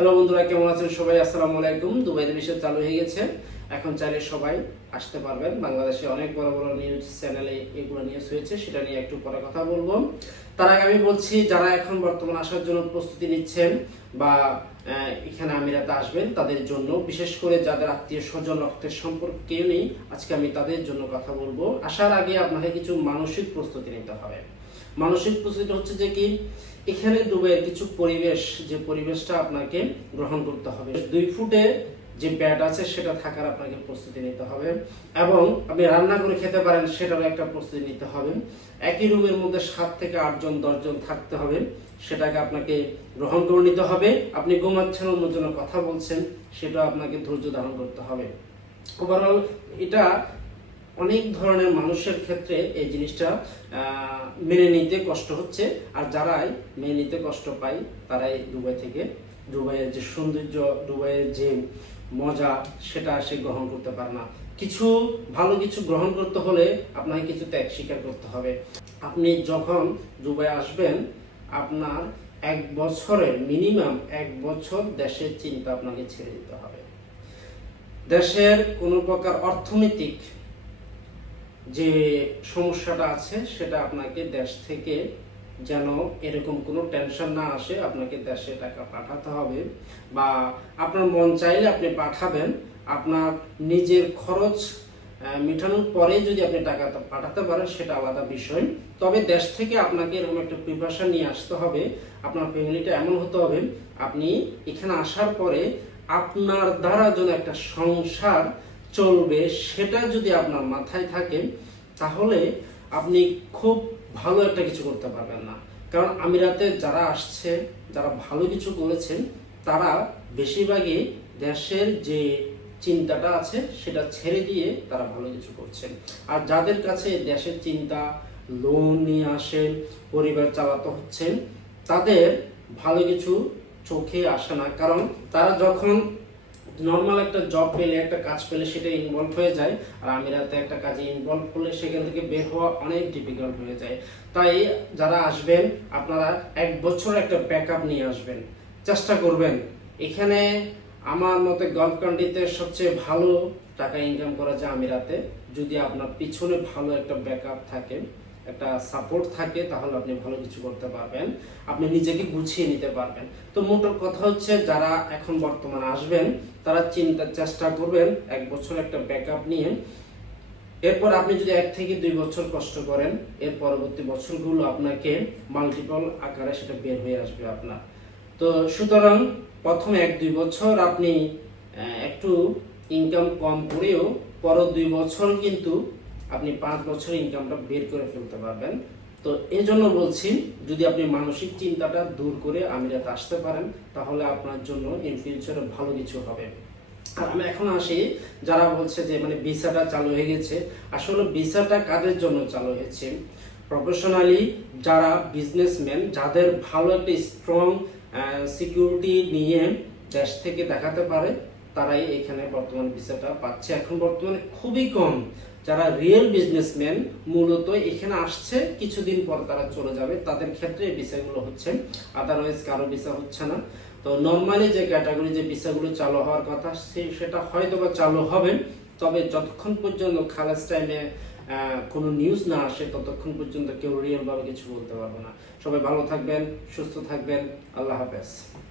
Hello বন্ধুরা, কেমন আছেন সবাই? আসসালামু আলাইকুম। দুবাইতে বিষয় চালু হয়ে গেছে। এখন চাইলে সবাই আসতে পারবেন। বাংলাদেশে অনেক বড় বড় নিউজ চ্যানেলে এগুলো নিউজ হয়েছে, সেটা নিয়ে একটু পরে কথা বলব। তার আগে আমি বলছি, যারা এখন বর্তমান আসার জন্য প্রস্তুতি নিচ্ছেন বা এখানে আমিরাতে আসবেন, তাদের জন্য, বিশেষ করে যাদের আত্মীয় স্বজন রক্তের সম্পর্ক কেউ নেই, আজকে আমি তাদের জন্য কথা বলব। আসার আগে আপনাকে কিছু মানসিক প্রস্তুতি নিতে হবে। মানসিক প্রস্তুতি হচ্ছে যে কি, এখানে দুবাইয়ের কিছু পরিবেশ, যে পরিবেশটা আপনাকে গ্রহণ করতে হবে। দুই ফুটে যে ব্যাট আছে, সেটা থাকার আপনাকে প্রস্তুতি নিতে হবে এবং আপনি রান্না করে খেতে পারেন, সেটারও একটা প্রস্তুতি নিতে হবে। একই রুমের মধ্যে সাত থেকে আটজন দশজন থাকতে হবে, সেটাকে আপনাকে গ্রহণ করে নিতে হবে। আপনি ঘুমাচ্ছেন অন্যজনের জন্য কথা বলছেন সেটা আপনাকে ধৈর্য ধারণ করতে হবে। ওভারঅল এটা অনেক ধরনের মানুষের ক্ষেত্রে এই জিনিসটা মেনে নিতে কষ্ট হচ্ছে। আর যারাই মেনে নিতে কষ্ট পায়, তারাই দুবাই থেকে, দুবাইয়ের যে সৌন্দর্য, দুবাইয়ের যে মজা, সেটা সে গ্রহণ করতে পারে না। কিছু, ভালো কিছু গ্রহণ করতে হলে আপনাকে কিছু ত্যাগ স্বীকার করতে হবে। আপনি যখন দুবাই আসবেন, আপনার এক বছরের মিনিমাম এক বছর দেশের চিন্তা আপনাকে ছেড়ে দিতে হবে। দেশের কোনো প্রকার অর্থনৈতিক যে সমস্যাটা আছে, সেটা আপনাকে দেশ থেকে যেন এরকম কোনো টেনশন না আসে, আপনাকে দেশে টাকা পাঠাতে হবে বা আপনার মন চাইলে আপনি পাঠাবেন। আপনার নিজের খরচ মেটানোর পরে যদি আপনি টাকা পাঠাতে পারেন, সেটা আলাদা বিষয়। তবে দেশ থেকে আপনাকে এরকম একটা প্রিপারেশন নিয়ে আসতে হবে। আপনার ফ্যামিলিটা এমন হতে হবে, আপনি এখানে আসার পরে আপনার দ্বারা যেন একটা সংসার চলবে সেটা যদি আপনার মাথায় থাকে, তাহলে আপনি খুব ভালো একটা কিছু করতে পারবেন না। কারণ আমিরাতে যারা আসছে, যারা ভালো কিছু করেছেন, তারা বেশিরভাগই দেশের যে চিন্তাটা আছে, সেটা ছেড়ে দিয়ে তারা ভালো কিছু করছেন। আর যাদের কাছে দেশের চিন্তা, লোন নিয়ে আসেন পরিবার চালাতে হচ্ছেন তাদের ভালো কিছু চোখে আসে না। কারণ তারা যখন নর্মাল একটা জব পেলে, একটা কাজ পেলে সেটা ইনভলভ হয়ে যায়। আর আমিরাতে একটা কাজে ইনভলভ করলে সেখান থেকে বের হওয়া অনেক ডিফিকাল্ট হয়ে যায়। তাই যারা আসবেন, আপনারা এক বছর একটা ব্যাকআপ নিয়ে আসবেন। চেষ্টা করবেন। এখানে আমার মতে গলফ কান্ট্রিতে সবচেয়ে ভালো টাকা ইনকাম করা যায় আমিরাতে, যদি আপনার পিছনে ভালো একটা ব্যাকআপ থাকে। একটা সাপোর্ট থাকে, তাহলে আপনি ভালো কিছু করতে পারবেন। আপনি নিজেকে গুছিয়ে নিতে পারবেন। তো মোট কথা হচ্ছে, যারা এখন বর্তমানে আসবেন, তারা চিন্তা, চেষ্টা করবেন এক বছর একটা ব্যাকআপ নিয়ে। এরপর আপনি যদি এক থেকে দুই বছর কষ্ট করেন, এর পরবর্তী বছরগুলো আপনাকে মাল্টিপল আকারে সেটা বের হয়ে আসবে আপনার। তো সুতরাং প্রথম এক দুই বছর আপনি একটু ইনকাম কম করেও পর দুই বছর কিন্তু আপনি পাঁচ বছর ইনকামটা বের করে ফেলতে পারবেন। তো এই জন্য বলছি, যদি আপনি মানসিক চিন্তাটা দূর করে আমিরাতে আসতে পারেন, তাহলে আপনার জন্য ইন ফিউচারে ভালো কিছু হবে। আর আমি এখন আসি, যারা বলছে যে মানে ভিসাটা চালু হয়ে গেছে। আসলে ভিসাটা কাদের জন্য চালু হয়েছে? প্রফেশনালি যারা বিজনেসম্যান যাদের ভালো একটা স্ট্রং সিকিউরিটি নিয়ে দেশ থেকে দেখাতে পারে তারাই এখানে বর্তমান ভিসাটা পাচ্ছে। এখন বর্তমানে খুবই কম যারা রিয়েল বিজনেসম্যান মূলত এখানে আসছে, কিছুদিন পর তারা চলে যাবে। তাদের ক্ষেত্রে এই ভিসাগুলো হচ্ছে আদারওয়াইজ কারও ভিসা হচ্ছে না। তো নর্মালি যে ক্যাটাগরি যে ভিসাগুলো চালু হওয়ার কথা, সে- সেটা হয়তো বা চালু হবে, তবে যতক্ষণ পর্যন্ত খালাস টাইমে কোনো নিউজ না আসে, ততক্ষণ পর্যন্ত কেউ রিয়েল ভাবে কিছু বলতে পারব না। সবাই ভালো থাকবেন, সুস্থ থাকবেন, আল্লাহ হাফেজ।